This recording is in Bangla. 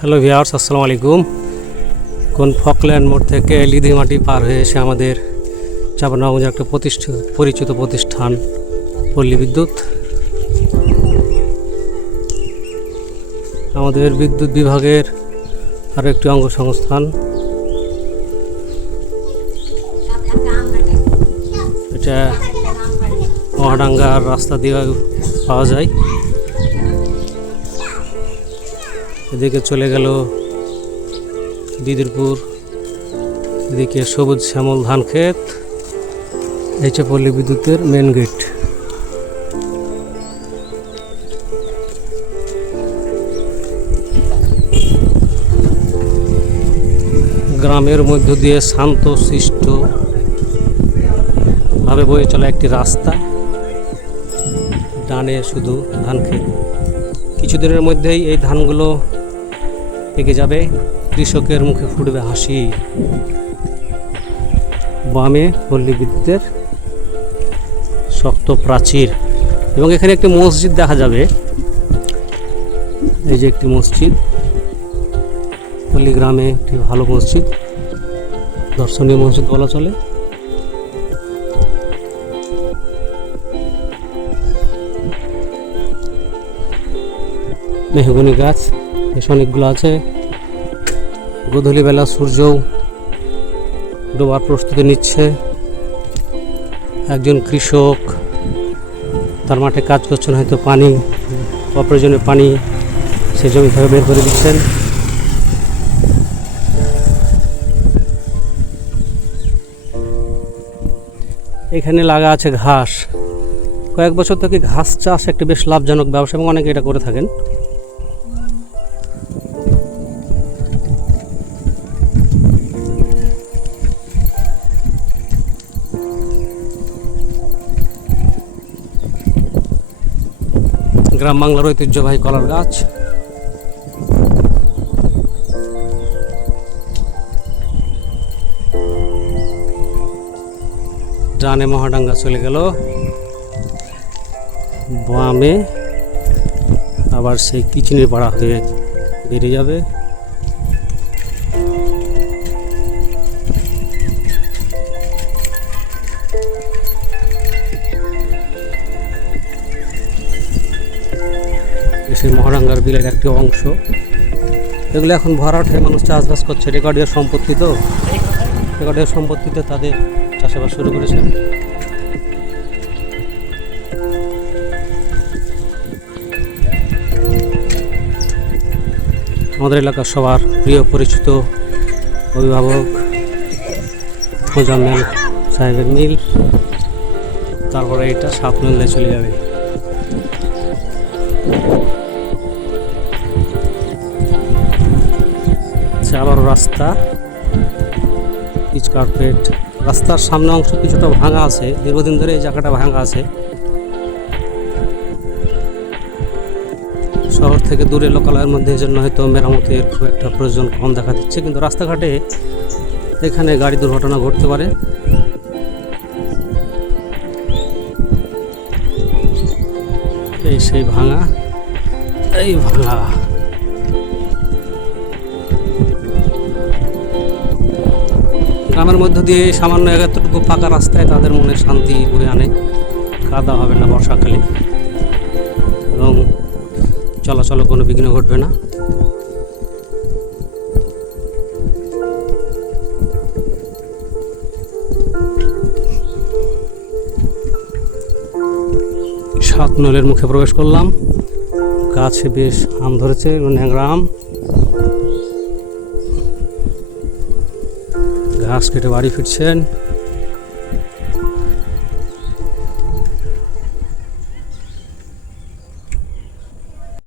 হ্যালো ভিয়ার্স আসসালামু আলাইকুম কোন ফকল্যান্ড মোড় থেকে লিদিমাটি পার হয়ে এসে আমাদের চাপানগঞ্জের একটা প্রতিষ্ঠিত পরিচিত প্রতিষ্ঠান, পল্লী বিদ্যুৎ। আমাদের বিদ্যুৎ বিভাগের আরও একটি অঙ্গ সংস্থান। এটা মহাডাঙ্গার রাস্তা দিয়ে পাওয়া যায়। এদিকে চলে গেল দিদিরপুর এদিকে সবুজ শ্যামল ধান ক্ষেত এই হচ্ছে পল্লী বিদ্যুতের মেন গেট গ্রামের মধ্য দিয়ে শান্ত, সৃষ্ট ভাবে বয়ে চলা একটি রাস্তা, ডানে শুধু ধান ক্ষেত। কিছুদিনের মধ্যেই এই ধানগুলো পেকে যাবে, কৃষকের মুখে ফুটবে হাসি। বামে পল্লী বিদ্যুতের শক্ত প্রাচীর। এবং এখানে একটি মসজিদ দেখা যাবে। এই যে একটি মসজিদ। পল্লী গ্রামে একটি ভালো মসজিদ। দর্শনীয় মসজিদ বলা চলে। মেহগুনি গাছ। বেশ অনেকগুলো আছে। গোধূলিবেলা সূর্যও ডোবার প্রস্তুতি নিচ্ছে। একজন কৃষক, তার মাঠে কাজ করছেন, হয়তো পানি, অপ্রয়োজনীয় পানি সে জমি থেকে বের করে দিচ্ছেন। এখানে লাগা আছে ঘাস। কয়েক বছর থেকে ঘাস চাষ একটি বেশ লাভজনক ব্যবসা এবং অনেকে এটা করে থাকেন। গ্রাম বাংলার ঐতিহ্যবাহী কলার গাছ। ডানে মহাডাঙ্গা চলে গেল। বামে আবার সেই কিচেনের পাড়া হয়ে বেরিয়ে যাবে। সেই মহারাঙ্গার বিলের একটি অংশ। এগুলো এখন ভরাট হয়ে মানুষ চাষবাস করছে। রেকর্ডের সম্পত্তি তো। রেকর্ডের সম্পত্তিতে তাদের চাষাবাদ শুরু করেছে। আমাদের এলাকার সবার প্রিয় পরিচিত অভিভাবক মোজাম্মেল সাহেবের মিল। তারপরে এটা মিলে চলে যাবে। রাস্তা, পিচ কার্পেট। রাস্তার সামনে অংশ কিছুটা ভাঙা আছে, দীর্ঘদিন ধরে এই জায়গাটা ভাঙা আছে। শহর থেকে দূরে লোকালয়ের মধ্যে এই জন্য হয়তো মেরামতের খুব একটা প্রয়োজন কম দেখা দিচ্ছে, কিন্তু রাস্তাঘাটে এখানে গাড়ি দুর্ঘটনা ঘটতে পারে। এই সেই ভাঙা, এই ভাঙা। গ্রামের মধ্য দিয়ে সামান্য এতটুকু ফাঁকা রাস্তায় তাদের মনে শান্তি বয়ে আনে। কাদা হবে না বর্ষাকালে। এবং চলাচলে কোনো বিঘ্ন ঘটবে না। সাত নলের মুখে প্রবেশ করলাম। গাছে বেশ আম ধরেছে ন্যাংরা আম ঘাস কেটে বাড়ি ফিরছেন?